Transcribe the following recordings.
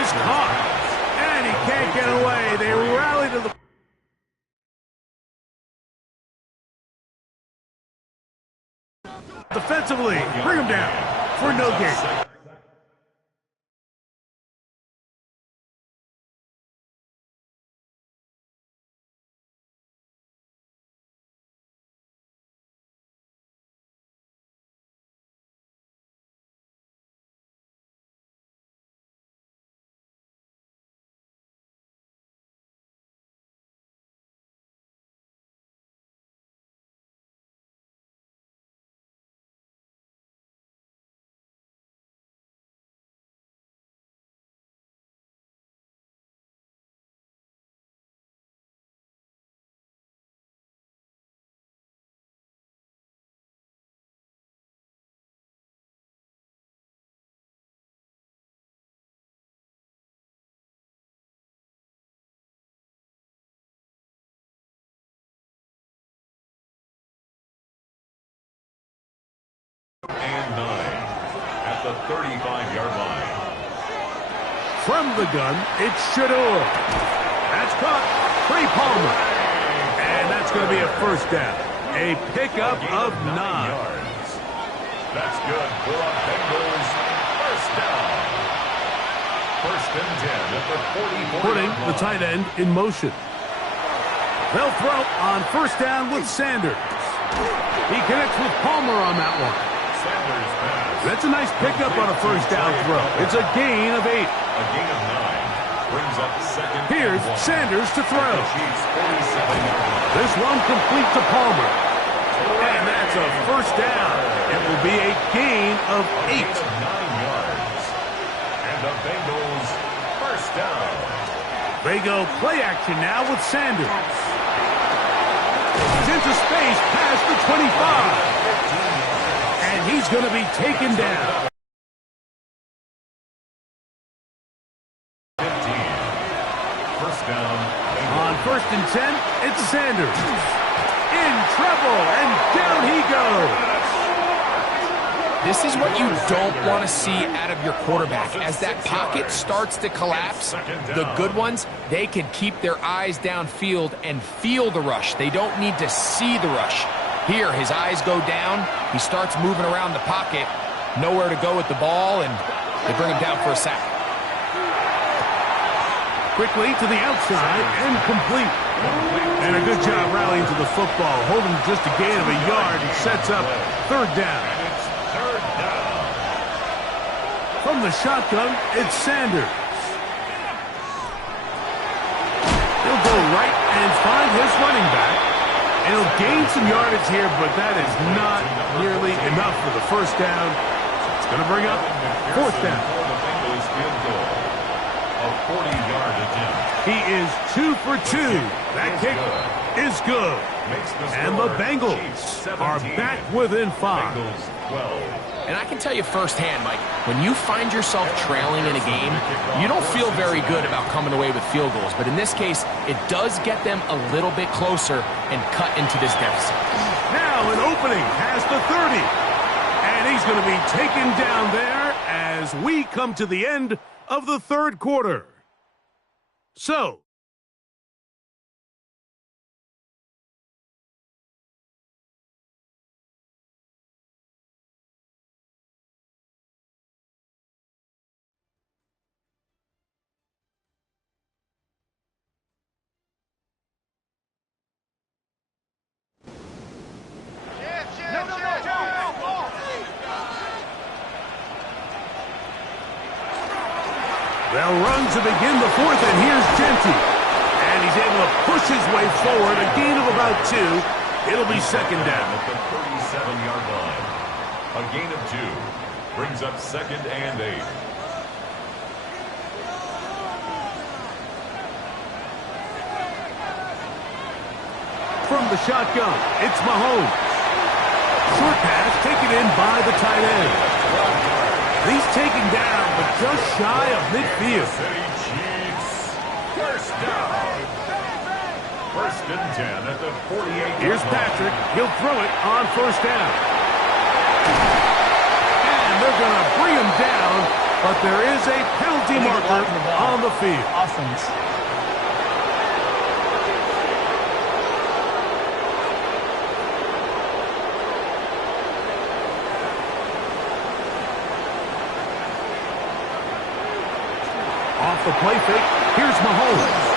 is caught. And he can't get away. They rally to the... Defensively, bring him down for no gain. And 9 at the 35-yard line. From the gun, it's Shedeur. That's caught. Trey Palmer. And that's going to be a first down. A pickup of 9 yards. That's good for a Bengals first down. First and 10 at the 44. Putting the tight end in motion. They'll throw on first down with Sanders. He connects with Palmer on that one. Sanders pass. That's a nice pickup on a first down throw. It's a gain of 8. A gain of 9. Brings up second. Here's Sanders to throw. Chiefs 47 yards. This one complete to Palmer. And that's a first down. It will be a gain of 8. 9 yards. And the Bengals first down. They go play action now with Sanders. He's into space past the 25. And he's going to be taken down. 15. First down. On first and 10, it's Sanders. In trouble, and down he goes. This is what you don't want to see out of your quarterback. As that pocket starts to collapse, the good ones, they can keep their eyes downfield and feel the rush. They don't need to see the rush. Here, his eyes go down. He starts moving around the pocket. Nowhere to go with the ball, and they bring him down for a sack. Quickly to the outside and complete. And a good job rallying to the football, holding just a gain of a yard and sets up third down. From the shotgun, it's Sanders. He'll go right and find his running back. And he'll gain some yardage here, but that is not nearly enough for the first down. So it's going to bring up fourth down. A 40-yard attempt. He is 2 for 2. That kick is good. And the Bengals are back within 5. Bengals 12. And I can tell you firsthand, Mike, when you find yourself trailing in a game, you don't feel very good about coming away with field goals. But in this case, it does get them a little bit closer and cut into this deficit. Now an opening has the 30. And he's going to be taken down there as we come to the end of the third quarter. So, they'll run to begin the fourth, and here's Genty. And he's able to push his way forward, a gain of about 2. It'll be second down. At the 37-yard line. A gain of 2. Brings up second and 8. From the shotgun, it's Mahomes. Short pass taken in by the tight end. He's taken down, but just shy of midfield. City Chiefs. First down. First and 10 at the 48. Here's Patrick. He'll throw it on first down. And they're going to bring him down but there is a penalty marker on the field. Offense. Off the play fake, here's Mahomes.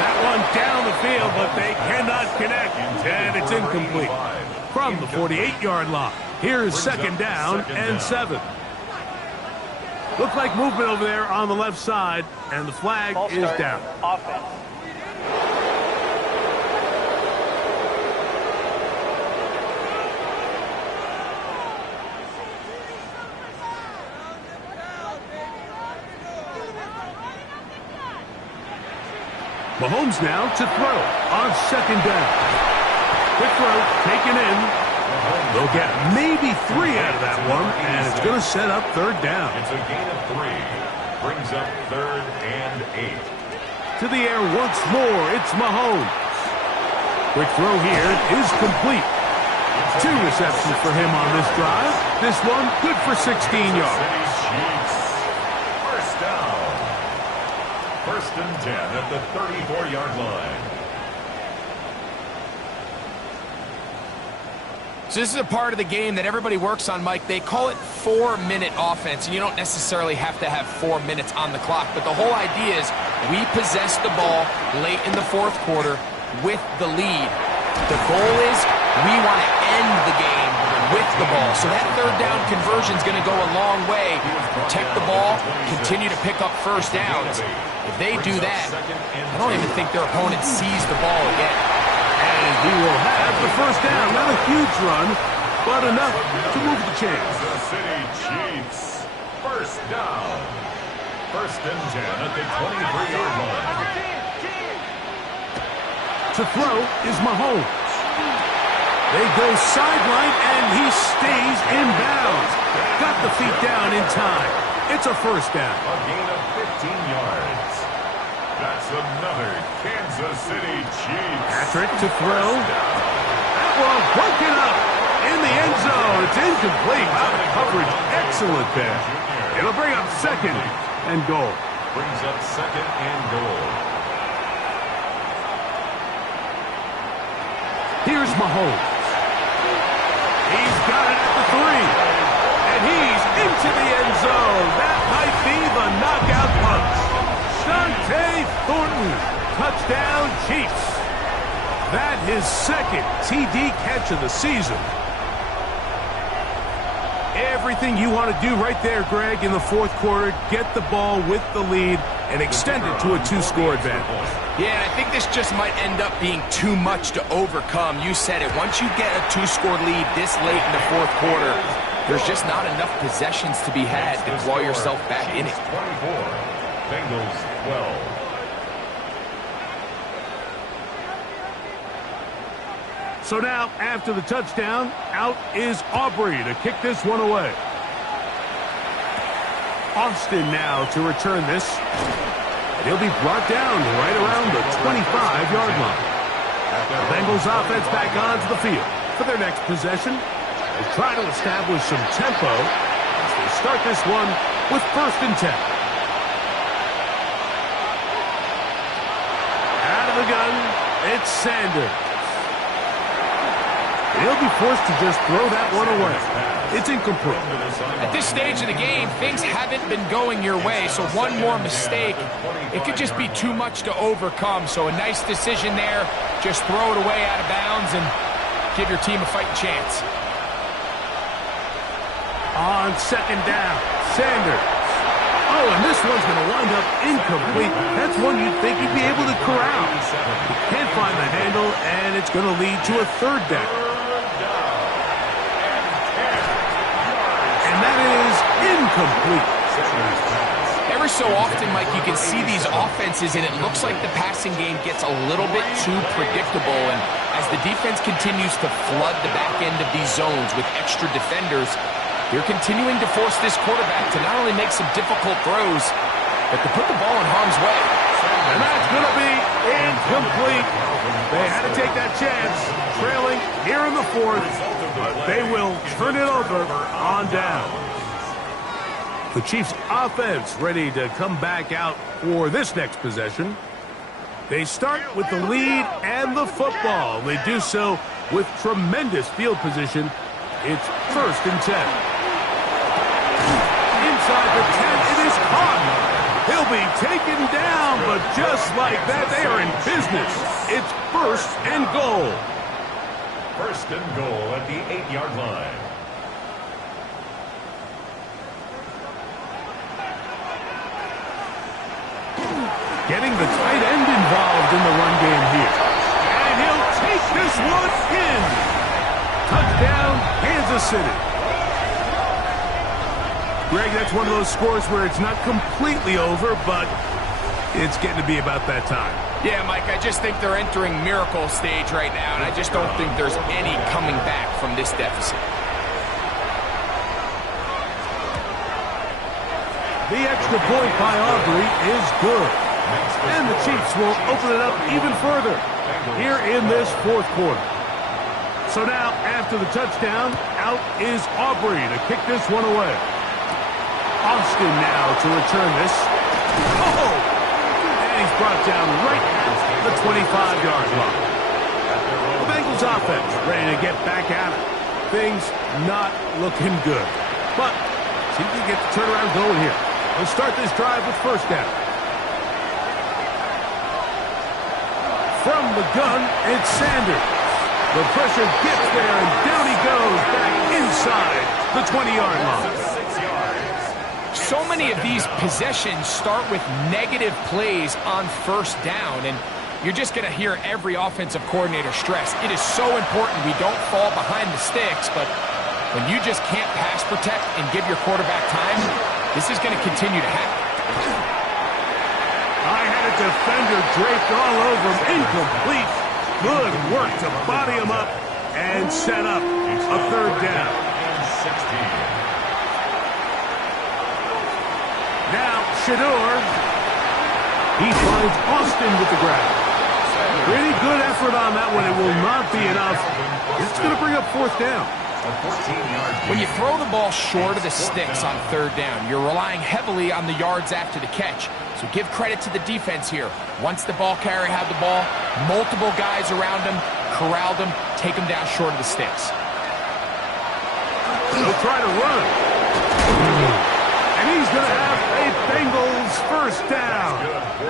That one down the field, but they cannot connect, and it's incomplete. From the 48-yard line, here's second down and 7. Looks like movement over there on the left side, and the flag is down. Offense. Mahomes now to throw on second down. Quick throw, taken in. They'll get maybe 3 out of that one, and it's going to set up third down. It's a gain of 3. Brings up third and 8. To the air once more, it's Mahomes. Quick throw here is complete. 2 receptions for him on this drive. This one good for 16 yards. First down. First and 10 at the 34-yard line. So this is a part of the game that everybody works on, Mike. They call it 4-minute offense, and you don't necessarily have to have 4 minutes on the clock. But the whole idea is we possess the ball late in the fourth quarter with the lead. The goal is we want to end the game with the ball. So that third down conversion is going to go a long way. Protect the ball, continue to pick up first downs. If they do that, I don't even think their opponent sees the ball again. And he will have the first down. Not a huge run, but enough to move the chains. Kansas City Chiefs. First down. First and 10 at the 23-yard line. To throw is Mahomes. They go sideline, and he stays in bounds. Got the feet down in time. It's a first down. A gain of 15 yards. That's another Kansas City Chiefs. Patrick to throw. That one broken up in the end zone. It's incomplete. Wow, the coverage excellent there. It'll bring up second and goal. Brings up second and goal. Here's Mahomes. He's got it at the 3. And he's into the end zone. That might be the knockout punch. Dante Thornton. Touchdown, Chiefs. That his second TD catch of the season. Everything you want to do right there, Greg, in the fourth quarter. Get the ball with the lead and extend it to a 2-score advantage. Yeah, and I think this just might end up being too much to overcome. You said it. Once you get a 2-score lead this late in the fourth quarter, there's just not enough possessions to be had to claw yourself back in it. 24. Bengals 12. So now, after the touchdown, out is Aubrey to kick this one away. Austin now to return this. And he'll be brought down right around the 25-yard line. The Bengals offense back onto the field for their next possession. They try to establish some tempo as they start this one with first and 10. Out of the gun, it's Sanders. He'll be forced to just throw that one away. It's incomplete. At this stage of the game, things haven't been going your way, so one more mistake, it could just be too much to overcome. So a nice decision there. Just throw it away out of bounds and give your team a fighting chance. On second down, Sanders. Oh, and this one's going to wind up incomplete. That's one you'd think he'd be able to corral. He can't find the handle, and it's going to lead to a third down. And that is incomplete. Every so often, Mike, you can see these offenses, and it looks like the passing game gets a little bit too predictable. And as the defense continues to flood the back end of these zones with extra defenders, they're continuing to force this quarterback to not only make some difficult throws, but to put the ball in harm's way. And that's going to be incomplete. They had to take that chance, trailing here in the fourth, but they will turn it over on down. The Chiefs offense ready to come back out for this next possession. They start with the lead and the football. They do so with tremendous field position. It's 1st and 10. Inside the 10, it is caught. He'll be taken down, but just like that, they are in business. It's 1st and goal. 1st and goal at the 8-yard line. Getting the tight end involved in the run game here. And he'll take this one in. Touchdown, Kansas City. Greg, that's one of those scores where it's not completely over, but it's getting to be about that time. Yeah, Mike, I just think they're entering miracle stage right now, and I just don't think there's any coming back from this deficit. The extra point by Aubrey is good. And the Chiefs will open it up even further here in this 4th quarter. So now, after the touchdown, out is Aubrey to kick this one away. Austin now to return this. Oh! And he's brought down right at the 25-yard line. The Bengals offense ready to get back at it. Things not looking good. But see if they get the turnaround going here. They'll start this drive with 1st down. From the gun, it's Sanders. The pressure gets there, and down he goes back inside the 20-yard line. So many of these possessions start with negative plays on 1st down, and you're just going to hear every offensive coordinator stress. It is so important we don't fall behind the sticks, but when you just can't pass protect and give your quarterback time, this is going to continue to happen. I had a defender draped all over him. Incomplete. Good work to body him up and set up a 3rd down. Now, Shedeur. He finds Austin with the grab. Pretty good effort on that one. It will not be enough. It's going to bring up 4th down. When you throw the ball short of the sticks on 3rd down, you're relying heavily on the yards after the catch. So give credit to the defense here. Once the ball carrier had the ball, multiple guys around him, corralled him, take him down short of the sticks. He'll try to run. And he's going to have a Bengals 1st down.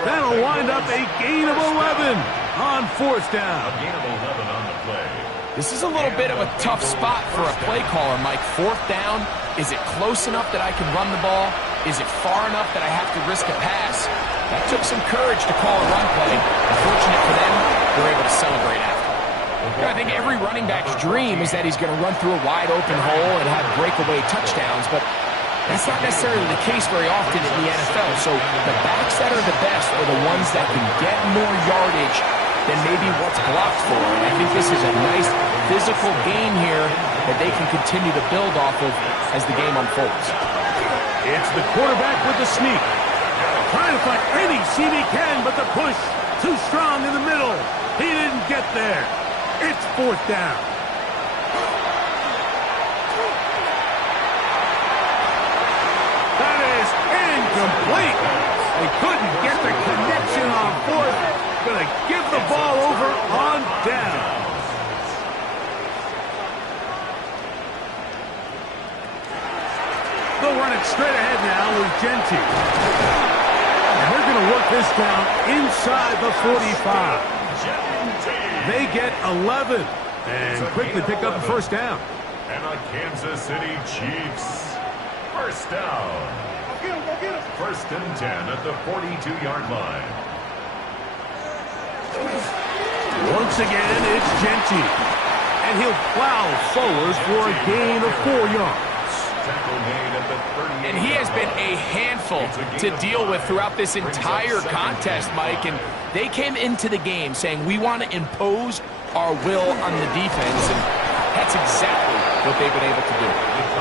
That'll wind up a gain of 11 on 4th down. A gain of 11 on the play. This is a little bit of a tough spot for a play caller, Mike. 4th down, is it close enough that I can run the ball? Is it far enough that I have to risk a pass? That took some courage to call a run play. Unfortunate for them, they're able to celebrate after. I think every running back's dream is that he's going to run through a wide open hole and have breakaway touchdowns, but that's not necessarily the case very often in the NFL. So the backs that are the best are the ones that can get more yardage than maybe what's blocked for. And I think this is a nice physical game here that they can continue to build off of as the game unfolds. It's the quarterback with the sneak. Trying to find any seam he can, but the push too strong in the middle. He didn't get there. It's 4th down. That is incomplete. They couldn't get the connection on 4th. Gonna give the ball over on down. They'll run it straight ahead now with Genty. And they're going to work this down inside the 45. They get 11 and quickly pick up the 1st down. And a Kansas City Chiefs 1st down. 1st and 10 at the 42-yard line. Once again, it's Genty. And he'll plow forward for a gain of 4 yards. And he has been a handful to deal with throughout this entire contest, Mike. And they came into the game saying, we want to impose our will on the defense. And that's exactly what they've been able to do.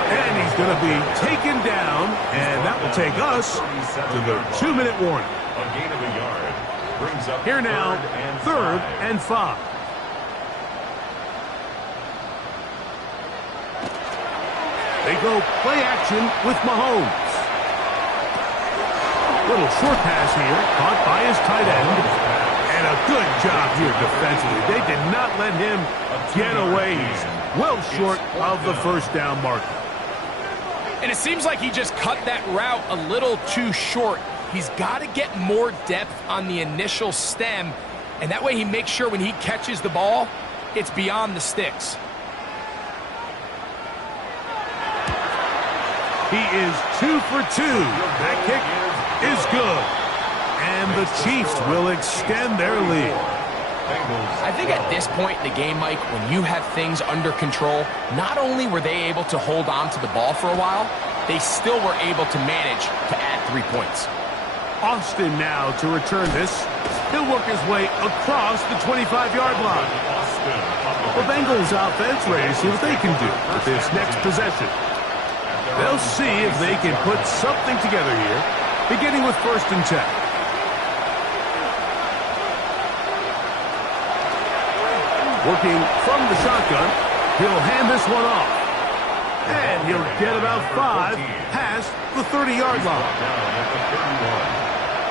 And he's going to be taken down. And that will take us to the 2-minute warning. A gain of a yard brings up Here now, 3rd and 5. They go play action with Mahomes. Little short pass here, caught by his tight end. And a good job here defensively. They did not let him get away. He's well short of the first down marker. And it seems like he just cut that route a little too short. He's got to get more depth on the initial stem, and that way he makes sure when he catches the ball, it's beyond the sticks. He is 2 for 2. That kick is good. And the Chiefs will extend their lead. I think at this point in the game, Mike, when you have things under control, not only were they able to hold on to the ball for a while, they still were able to manage to add 3 points. Austin now to return this. He'll work his way across the 25-yard line. The Bengals offense ready to see what they can do with this next possession. They'll see if they can put something together here, beginning with 1st and 10. Working from the shotgun, he'll hand this one off. And he'll get about 5 past the 30-yard line.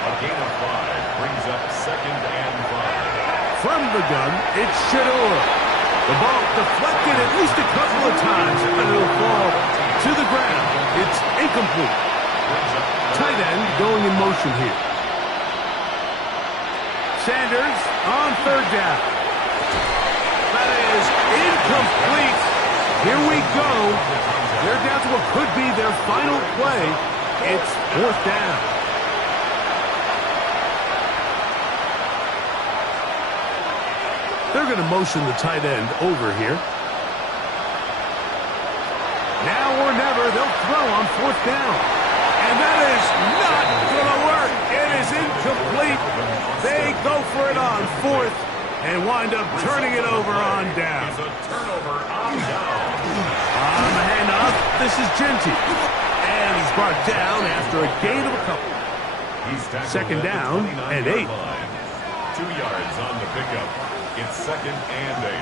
A gain of 5 brings up 2nd and 5. From the gun, it's Shedeur. The ball deflected at least a couple of times, and it'll fall to the ground. It's incomplete. Tight end going in motion here. Sanders on 3rd down. That is incomplete. Here we go. They're down to what could be their final play. It's 4th down. They're going to motion the tight end over here. Now or never, they'll throw on 4th down. And that is not going to work. It is incomplete. They go for it on 4th. And wind up turning it over on down. It's a turnover on down. On the handoff, this is Genty. And he's brought down after a gain of a couple. He's 2nd down and 8. 2 yards on the pickup. It's 2nd and 8.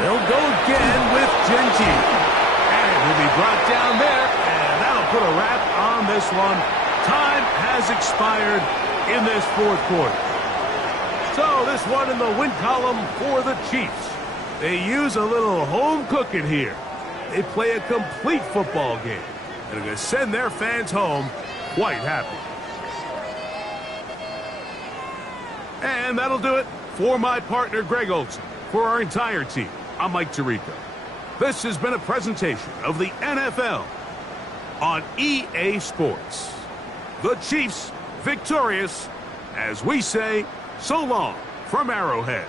They'll go again with Genty. And he'll be brought down there. And that'll put a wrap on this one. Time has expired in this 4th quarter. So this one in the win column for the Chiefs. They use a little home cooking here. They play a complete football game. And they're going to send their fans home quite happy. And that'll do it for my partner, Greg Olson. For our entire team, I'm Mike Tirico. This has been a presentation of the NFL on EA Sports. The Chiefs victorious, as we say, so long from Arrowhead.